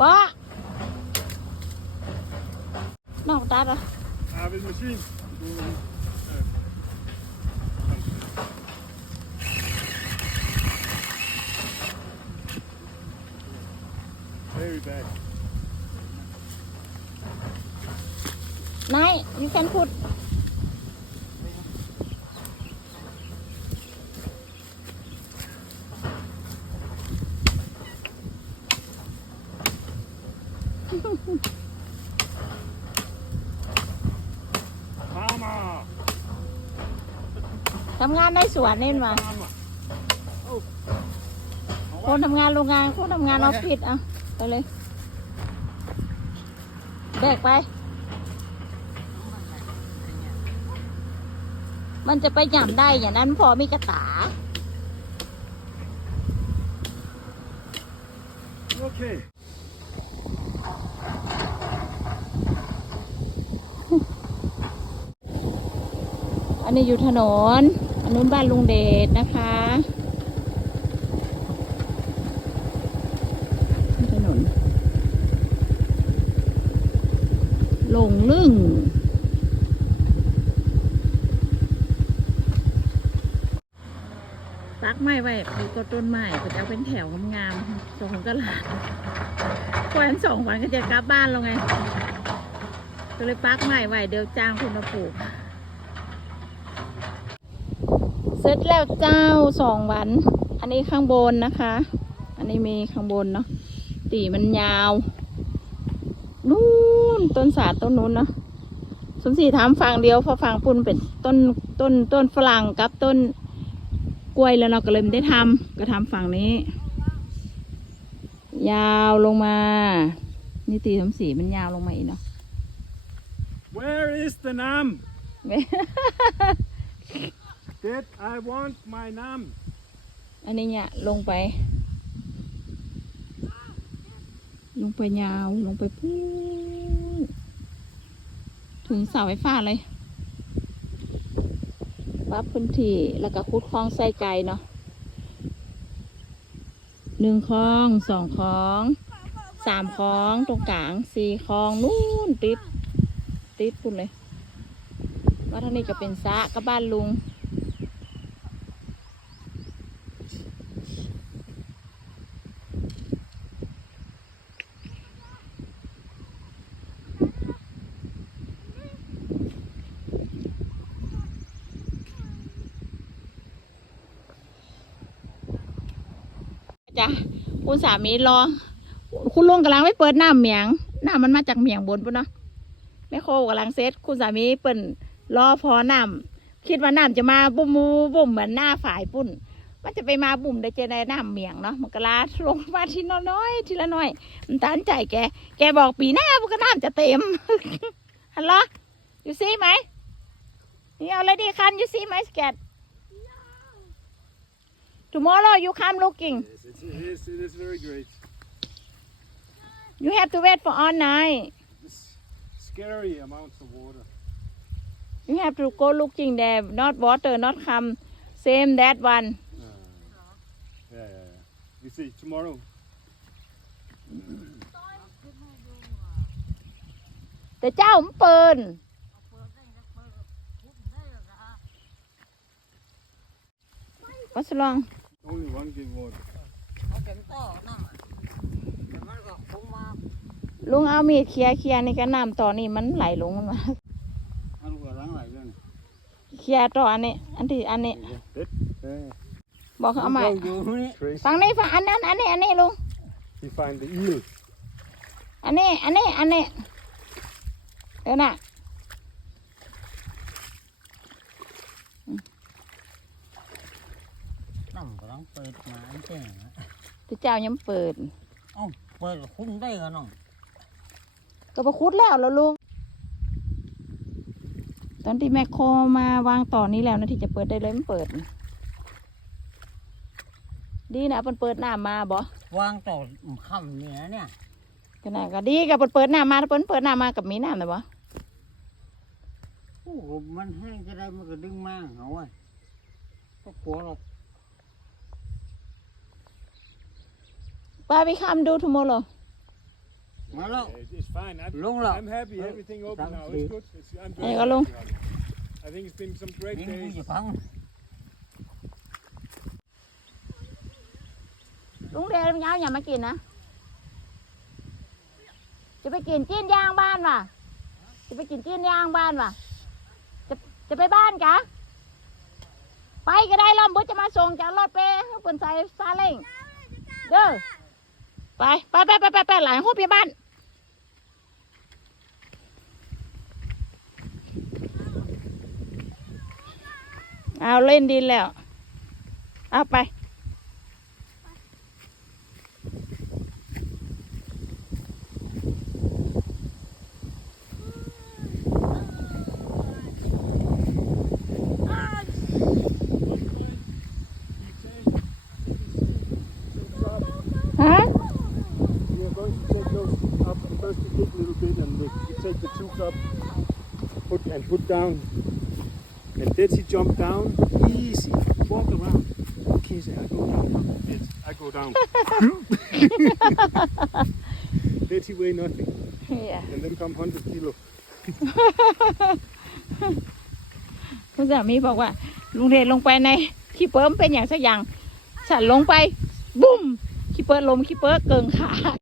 ป้นอกตัดอะ Ah, with machine. Very bad. นาย you ทำงานในสวนนี่มา Mama! คนทำงานโรงงานคนทำงานออฟฟิศอะไปเลยแบกไป มันจะไปหย่ำได้อย่างนั้นพอมีกระตา Okay. อันนี้อยู่ถนน อันนู้นบ้านลุงเดชนะคะถนนลงลึ่งปักไม้ไว้ดูก็ต้นไม้ก็จะเป็นแถวงามๆสองกระลาดแควนสองวันก็จะกลับบ้านแล้วไง ก็เลยปักไม้ไว้เดี๋ยวจ้างคนมาปลูก สร็จแล้วเจ้าสองวัน อันนี้ข้างบนนะคะ อันนี้มีข้างบนเนาะตีมันยาวนู่นต้นสาดต้นนู้นเนาะสมศรีถามฝั่งเดียวเพอฝั่งปุ่นเป็นต้นต้นต้นฝรั่งกับต้นกล้วยแล้วเราก็เลยไม่ได้ทำก็ทำฝั่งนี้ ยาวลงมา นี่ตีสมศรีมันยาวลงมาอีกเนาะ Where is the nam? Dad, I want my nam. อันนี้เนี่ยลงไป ลงไปยาวลงไปพูนถึงเสาไฟฟ้าเลยวัดพื้นที่แล้วก็คุดคลองไส้ไก่เนาะหนึ่งคลองสองคลองสามคลองตรงกลางสี่คลองนู่นติดติดพุ่นเลยว่าท่านี้ก็เป็นสะกับบ้านลุง จ้ะคุณสามีรอ คุณลุงกำลังไปเปิดน้ำเหมียงน้ำมันมาจากเหมียงบนปุ่นเนาะแม่โคกำลังเซตคุณสามีเปิ่นรอพอน้ำคิดว่าน้ำจะมาบุ่มมูบุ่มเหมือนหน้าฝ่ายปุ่นมันจะไปมาบุ่มได้เจอในน้ำเหมียงเนาะมันก็ลาลงมาทีละน้อยทีละน้อยมันตันใจแก แกบอกปีหน้ามันก็น้ำจะเต็มฮัลโหลยูซีไหมนี่เอาเลยดีคันยูซีไหมสแกต tomorrow you come looking Yes, it is, it is very great. You have to wait for all night. This scary amounts of water. You have to go looking there. Not water, not come. Same that one. Uh, yeah, yeah, yeah. You see, tomorrow. แต่เจ้า มันเปินวัสลอง Only one gig water. เขาเป็นต่อนั่งอะแต่มันก็คงมาลุงเอามีดเคลียร์เคลียร์นี่ก็น้ำต่อนี่มันไหลลงมันมาอันหัวล้างไหลเลยเคลียร์ต่ออันนี้ อันที่อันนี้เด็ดเออบอกเขาเอาใหม่อยู่นี่ Tracy ฟังนี่ฟังอันนั้นอันนี้อันนี้ลุง he find the eel อันนี้อันนี้อันนี้เออน่ะ นั่ง กำลังเปิดมาอันเจ้านะแต่เจ้ายังเปิด เอ้าเปิดก็คุ้มได้กันน้องก็ประคุดแล้วแล้วลุงตอนที่แมคโครมาวางต่อนี้แล้วนะที่จะเปิดได้เลยมันเปิด ดีนะมันเปิดหน้ามาบ่วางต่อค่ำเนี่ยเนี่ยก็น่าก็ดีกับเปิดเปิดหน้ามาถ้าเปิดเปิดหน้ามากับมีน้ำนะบ่โอ้โหมันแห้งจะได้มันก็ดึงมาเอาไว้ก็กลัวหรอกป้า ไปคำดู tomorrow มาแล้ว It's, it's fine. I'm, Long lắm. I'm happy. Ờ, Everything open tạm now. biệt. It's good. It's, I'm Đây very có luôn. happy, honey. I think it's been some great นี่กู days. จะฟัง ลุงเดชยาวอย่ามากินนะ จะไปกินจีนย่างบ้านว่ะ จะไปกินจีนย่างบ้านว่ะ จะจะไปบ้านกะไปก็ได้ลอมบุจะมาส่งจากรถไปให้ปืนใส่ซาเล้งเด้อ ไปไปไปไปไปไปหลายหูพี่บ้านเอาเล่นดินแล้ว เอาไป ฮะ We are going to take those up first to dig a little bit, and we we take the tubes up, put and put down. And did he jump down? Easy. Walk around. Okay, so I go down. Yes, I go down. did he weigh nothing? Yeah. And then come 100 kilo. คุณสามีบอกว่า ลุงเทนลงไปในขี้เปิ้มเป็นอย่างสักอย่าง ฉันลงไป บุ้มขี้เปิ้ลลมขี้เปิ้ลเกิงขาด